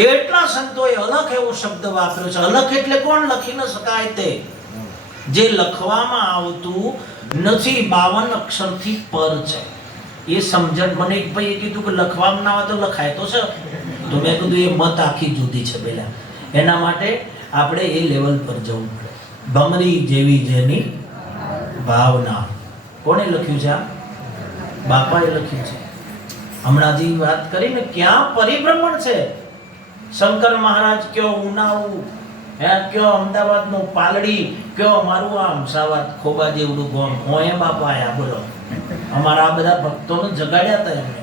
એટલા સંતોએ અલખ એવો શબ્દ વાપર્યો છે. અલખ એટલે કોણ? લખી ન શકાય તે. જે લખવામાં આવતું નથી, બાવન અક્ષરથી પર છે. એ સમજણ મને એક ભાઈએ કીધું કે લખવામાં ના આવે તો લખાય તો છે. તો મેં કીધું એ મત આખી જુદી છે પેલા. એના માટે આપણે એ લેવલ પર જવું પડે. ભમરી જેવી જેની ભાવના. કોણે લખ્યું છે આ? બાપાએ લખ્યું છે. હમણાં જે વાત કરી ને ક્યાં પરિભ્રમણ છે? શંકર મહારાજ કયો ઉનાવું હે, કયો અમદાવાદનું પાલડી, કયો મારું આ અમસાવાદ ખોબા જેવડું ગોમ. ઓએ બાપા આયા, બોલો. અમારા બધા ભક્તોને જગાડ્યા હતા એમણે.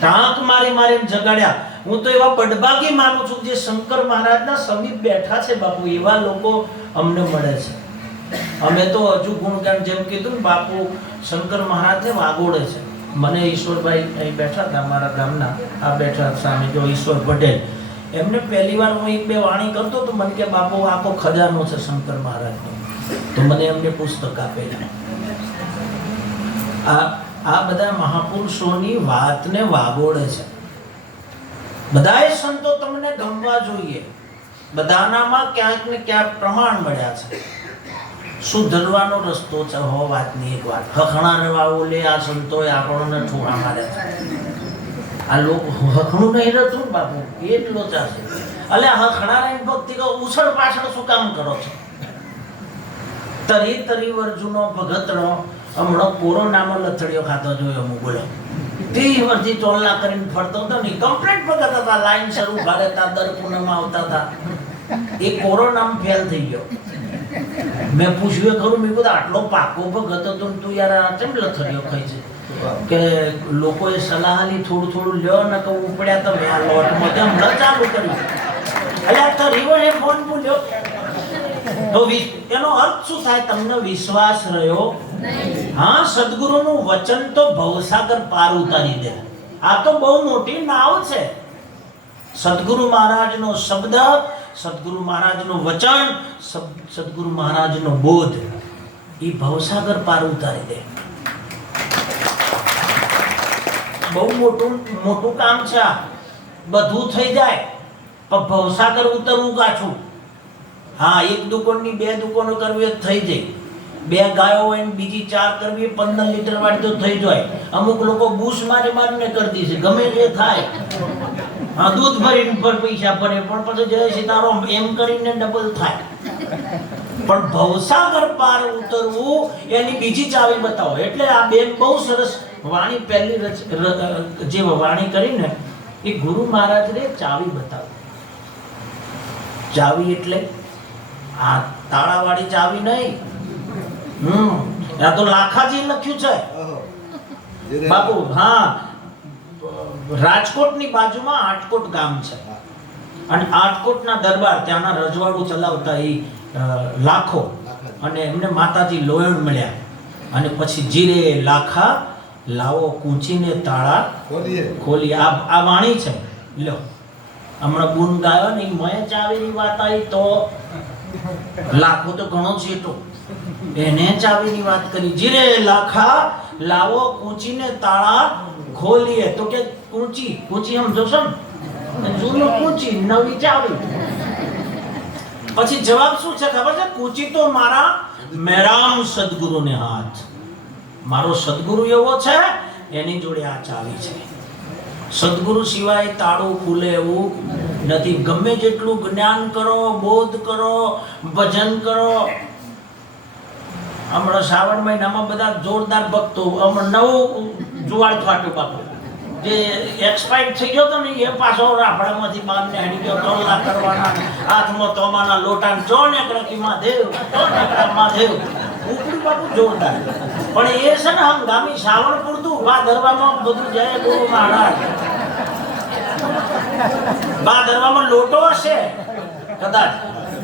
ટાંક મારી મારીને જગાડ્યા. હું તો એવા બડબાગી માનું છું જે શંકર મહારાજના સમીપ બેઠા છે બાપુ, એવા લોકો અમને મળે છે. અમે તો હજુ ગુણગાન જેમ કીધું ને, બાપુ શંકર મહારાજને વાગોડે છે. મને ઈશ્વરભાઈ અહીં બેઠા હતા અમારા ગામના. આ બેઠા સામે જો ઈશ્વર પટેલ. એમને પહેલી વાર હું એક બે વાણી કરતો તો મને કે, બાપુ, આખો ખજાનો છે શંકર મહારાજનો. તો મને એમને પુસ્તક આપેલા આ આ બધા મહાપુરુષોની વાતને વાગોળે છે. બધાએ સંતો તમને ગમવા જોઈએ. બધાનામાં ક્યાંક ને ક્યાંક પ્રમાણ મળ્યા છે. સુધરવાનો રસ્તો છે, હો, વાતની એક વાત. હખણા ઓલે આ સંતોએ આપણને ઠોણા માર્યા છે. આ લોકો હખણું નહીં રહેતું બાપુ જ લોચા છે. અલે હખણા રહીને ભક્તિ કહો ઉછળ પાછળ શું કામ કરો છો? તરી તરી વર્જુનો ભગતનો હમણાં કોરોનામાં લથડીઓ ખાતો જોયો હું, બોલો. ત્રીસ વર્ષથી ચોલ્લા કરીને ફરતો હતો ને કમ્પ્લેટ ભગત હતા, લાઈન શરૂ ભારે હતા દર પૂનમ આવતા હતા. એ કોરોનામાં ફેલ થઈ ગયો. મેં પૂછ્યું ખરું, મેં બધા આટલો પાકો ભગત હતો તું યાર કેમ લથડીઓ ખાય છે? કે લોકોએ સલાહ લી, થોડું થોડું લ્યો, ને કે ઉપડ્યા તમે આ લોટમાં તેમ ન ચાલુ કર્યું. અલ્યા તો તરીવો એ ફોન બોલ્યો તો એનો અર્થ શું થાય? તમને વિશ્વાસ રહ્યો? હા, સદગુરુનું વચન તો ભવસાગર પાર ઉતારી દે. આ તો બહુ મોટી નાવ છે. સદગુરુ મહારાજનો શબ્દ સદગુરુ મહારાજનું વચન સદ- સદગુરુ મહારાજનો બોધ. એ ભવસાગર પાર ઉતારી દે. બહુ મોટું મોટું કામ છે બધું થઈ જાય, પણ ભવસાગર ઉતરવું કાછું હા, એક દુકાનની બે દુકાનો કરવી થઈ જાય. બે ગાયો હોય ને બીજી ચાર કરવી પંદર લીટર વાળી તો થઈ જાય અમુક લોકો બૂસ મારી મારીને કરતી છે, ગમે તે થાય. હા દૂધ ભરીને પર પૈસા ભરે પણ પછી જય સીતારામ એમ કરીને ડબલ થાય. પણ ભવસાગર પાર ઉતરવું એની બીજી ચાવી બતાવો. એટલે આ બેન બહુ સરસ વાણી પહેલી રચ જે વાણી કરીને એ ગુરુ મહારાજને ચાવી બતાવી. ચાવી એટલે આ તાળાવાળી ચાવી નહીં. હમ આ તો લાખાજી લખ્યું છે. બાપુ હા રાજકોટની બાજુમાં આટકોટ ગામ છે. અને આટકોટના દરબાર ત્યાંના રજવાડું ચલાવતા એ લાખો. અને એમને માતાજી લોયણ મળ્યા. અને પછી જીરે લાખા લાવો કૂંચીને તાળા ખોલી આ આ વાણી છે. લો હમણાં ગુણ ગાયો ને મેં ચાવીની વાત આવી તો લાખો તો ઘણો છે તો એને ચાવીની વાત કરી. જીરે લાખા લાવો કૂંચીને તાળા ખોલીએ. તો કે કૂંચી કૂંચી આમ જોશો ને? જૂનું કૂંચી નવી ચાવી. પછી જવાબ શું છે ખબર છે? કૂંચી તો મારા મેરામ સદગુરુને હાથ. મારો સદગુરુ એવો છે, એની જોડે આ ચાવી છે. સદગુરુ સિવાય તાળું ખુલે એવું નથી. ગમે જેટલું જ્ઞાન કરો, બોધ કરો, ભજન કરો. હમણાં શ્રાવણ મહિનામાં બધા જોરદાર ભક્તો, હમણાં નવું જુવાળ ફાટું બાપુ જે એક્સપાયર થઈ ગયો તો ને, એ પાછો રાફડામાંથી બાંધને હેડી ગયો. ટોલના કરવાના, હાથમાં તોમાના લોટા ને જો ને કડકી મહાદેવ જો ને કડકી મહાદેવ ઉપડી બાપુ જોરદાર. પણ એ છે ને હંગામી શ્રાવણ પૂરતું ધરવામાં બધું જાય ગુરુ મહારાજ ભાદરવામાં લોટો હશે, કદાચ.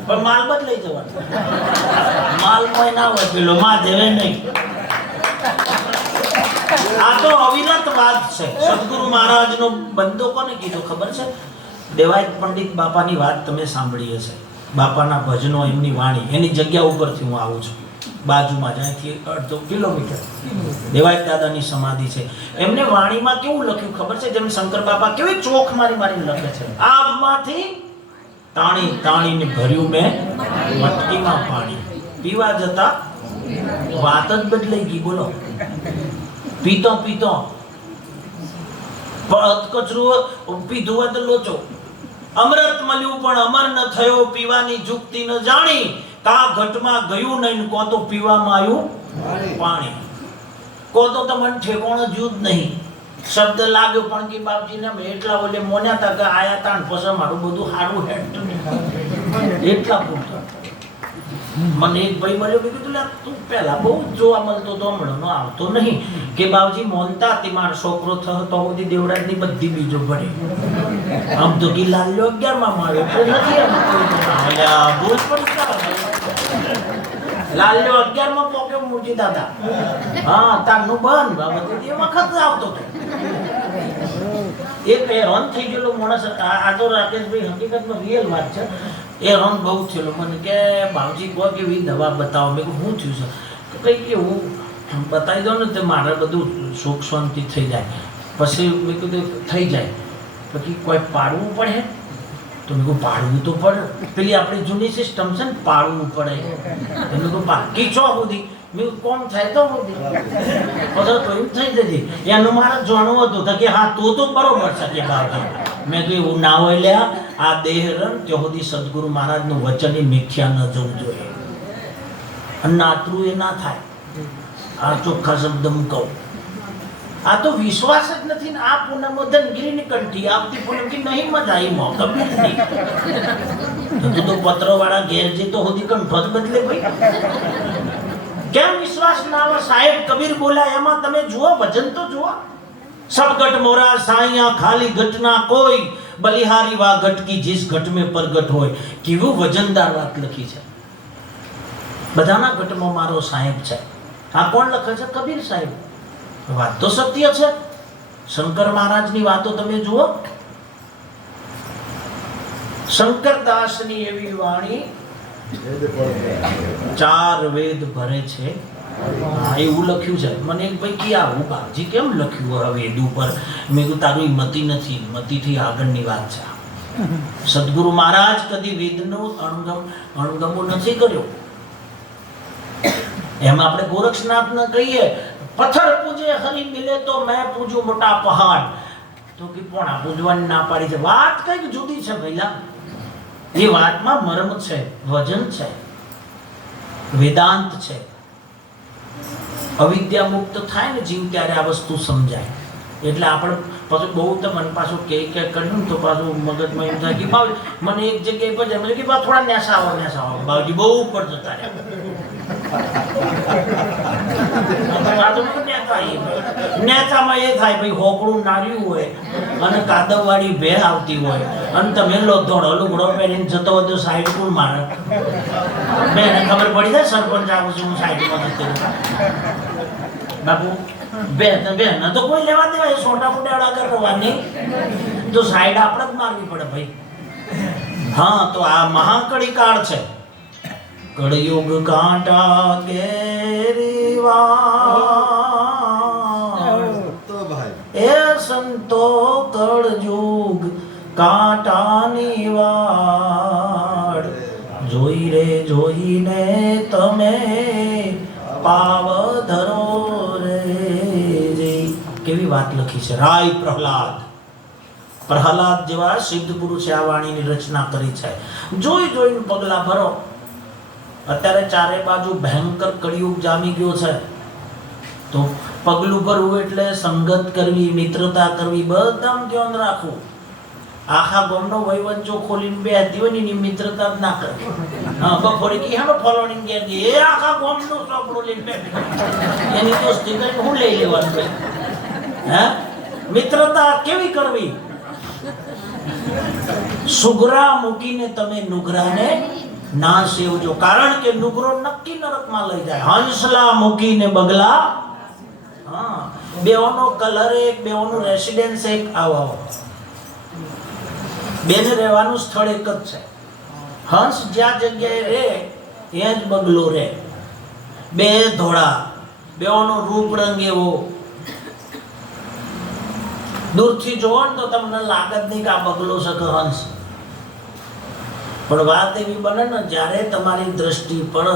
પણ માલ બદલાઈ જવાનો. માલ કોઈ ના હોય, પેલો મહાદેવે નહીં. આ તો અવિરત વાત છે. સદગુરુ મહારાજનો બંદો કોને કીધો ખબર છે? દેવાયત પંડિત બાપાની વાત તમે સાંભળી હશે બાપાના ભજનો, એમની વાણી, એની જગ્યા ઉપરથી હું આવું છું. બાજુમાં જ્યાંથી અડધો કિલોમીટર. દેવાય દાદાની સમાધિ છે. એમને વાણીમાં કેવું લખ્યું ખબર છે? જેમ શંકર બાપા કેવી ચોખ મારી મારી લખે છે. આબમાંથી તાણી, તાણીને ભર્યું મેં મટકીમાં પાણી. પીવા જતા વાત જ બદલાઈ ગઈ, બોલો. પીતો પીતો. પણ અતકચરું પીધું હોય તો લોચો. અમૃત મળ્યું પણ અમર ન થયો પીવાની જુક્તિ ન જાણી. કા ઘટમાં ગયું નહીં કો તો પીવામાં આવ્યું પાણી. કો તો તમને ઠેકોણ જ જ નહીં. શબ્દ લાગ્યો પણ કે બાપજીને અમે એટલા ઓલે મોન્યા તા કે આયા તાણ પછી મારું બધું સારું હેડ એટલા પૂરતા. મને એક ભાઈ મળ્યો મેં કીધું તું પહેલા બહુ જોવા મળતો તો હમણાં આવતો નહીં. કે બાપજી મોનતા તે મારો છોકરો થયો તો બધી દેવરાજની બધી બીજો ભરે આમ તો કી લાલ્યો અગિયારમાં માર્યો એટલે નથી આમ. અલ્યા, પડી લાલ્યો અગિયારમાં પોકે મૂકી દાદા. હા તારનું બંધ. આ એ વખત આવતો હતો. એક હેરાન થઈ ગયેલો માણસ. આ તો રાકેશભાઈ હકીકતમાં રિયલ વાત છે. હેરાન બહુ થયેલો. મને કે, બાવજી કહો કે એવી દવા બતાવો? મેં કહું શું થયું છે. કે કંઈ કે, હું બતાવી દઉં ને તો મારે બધું સુખ શાંતિ થઈ જાય. પછી મેં કીધું, થઈ જાય. પછી કોઈ પાડવું પડે? તો મેં કહું પાડવું તો પડે. પેલી આપણી જૂની સિસ્ટમ છે ને, પાડવું પડે. મેં કહું બાકી છો સુધી. મેં કોમ થાય તો પછી તો એમ થઈ જતી. એનું મારે જાણવું હતું. કે, હા, તો તો બરોબર છે. કે બાબા મેં કહ્યું એવું ના હોય લ્યા. આ દેહ રન ત્યાં સદગુરુ મહારાજનું વચન મિથ્યા ન જવું જોઈએ. અને નાતરું એ ના થાય. આ ચોખ્ખા શબ્દ હું કહું. આ તો વિશ્વાસ જ નથી ને આ પૂનમ ધનગીરી કંઠી. આવતી પૂનમ કે નહીં મજા આવી મોકમ નથી. તો તું પત્રો વાળા ઘેર જતો હોતી કંઠો જ બદલે ભાઈ. કેમ વિશ્વાસ ના આવે? સાહેબ કબીર બોલ્યા, એમાં તમે જુઓ, ભજન તો જુઓ. સબગટ મોરા સાયા ખાલી ઘટના કોઈ બલિહારી વા ઘટ જીસ ઘટ में પ્રગટ હોય, કેવું વજનદાર વાત લખી છે? બધાના ઘટમાં મારો સાહેબ છે. આ કોણ લખે છે? કબીર સાહેબ. વાત તો સત્ય છે. શંકર મહારાજની વાતો તમે જુઓ. શંકરદાસની એવી વાણી, ચાર વેદ ભરે છે. હા, એવું લખ્યું છે. મને ભાઈ કે આવું બાપજી કેમ લખ્યું હવે વેદ ઉપર? મેં કીધું, તારું મતિ નથી. મતિથી આગળની વાત છે સદગુરુ મહારાજ કદી વેદનો અણગમ, અણગમો નથી કર્યો. એમ આપણે ગોરક્ષનાથને કહીએ, પથ્થર પૂજે, હરી મિલે તો મેં પૂજું મોટા પહાડ. તો કે પોણા પૂજવાની ના પાડી છે? વાત કંઈક જુદી છે ભૈલા એ વાતમાં મર્મ છે, વજન છે, વેદાંત છે. અવિદ્યા મુક્ત થાય ને જીવ ત્યારે આ વસ્તુ સમજાય? એટલે આપણે પાછું બહુ તો મને પાછું કે કે કર્યું તો પાછું મગજમાં એમ થાય કે બાવ મને એક જગ્યાએ પર જમે કે બા થોડા નેસા આવો નેસા આવો બાવજી બહુ ઉપર જતા રહ્યા. નેતામાં એ થાય ભાઈ હોકળું નાર્યું હોય અને કાદવવાળી ભે આવતી હોય. અને તમે લોધોડો, લુગડો પહેરીને જતો હોય તો સાઈડ કોણ મારે? ખબર પડી જાય સરપંચ આવું છું હું સાઈડમાં જતો. બાપુ બેન બેન તો કોઈ લેવા દેવા એ સોટા મોટા કરવાની તો સાઈડ આપણે જ મારવી પડે ભાઈ. હા તો આ મહાકળી કાળ છે. કળયુગ કાંટા કેરીવા તો ભાઈ. એ સંતો કળયુગ કાંટાની વાડ જોઈ રે જોઈને તમે પાવ ધરો. કેવી વાત લખી છે? રાય પ્રહલાદ. પ્રહલાદ જેવા સિદ્ધ પુરુષે આ વાણીની રચના કરી છે. જોઈ જોઈને પગલા ભરો. અત્યારે ચારે બાજુ ભયંકર કળિયુગ જામી ગયો છે. તો પગલું ભરવું એટલે સંગત કરવી, મિત્રતા કરવી, બધામાં ધ્યાન રાખવું. આખા ગામનો વહીવંચો ખોલીને બે દિવસની મિત્રતા જ ના કરવી હા, બપોરે કે હા ફોલોની ગયા એ આખા ગામનો ચોપડો લઈને બેઠો. એની દોસ્તી કરીને હું લઈ લેવાનું હે? મિત્રતા કેવી કરવી? સુગરા મૂકીને તમે નુગરાને ના સેવજો કારણ કે નુગરો નક્કી નરકમાં લઈ જાય. હંસલા મૂકીને બગલા. હા. બેઓનો કલર એક, બેઓનું રેસિડેન્સ એક. આવો આવો. બેને રહેવાનું સ્થળ એક જ છે. હંસ જ્યાં જગ્યાએ રહે, ત્યાં જ બગલો રહે. બે ધોળા. બેઓનો રૂપ રંગ એવો. દૂરથી જોવો ને તો તમને લાગત નહીં કે આ બગલો છે હંસ. પણ વાત એવી બને ને, જ્યારે તમારી દ્રષ્ટિ પર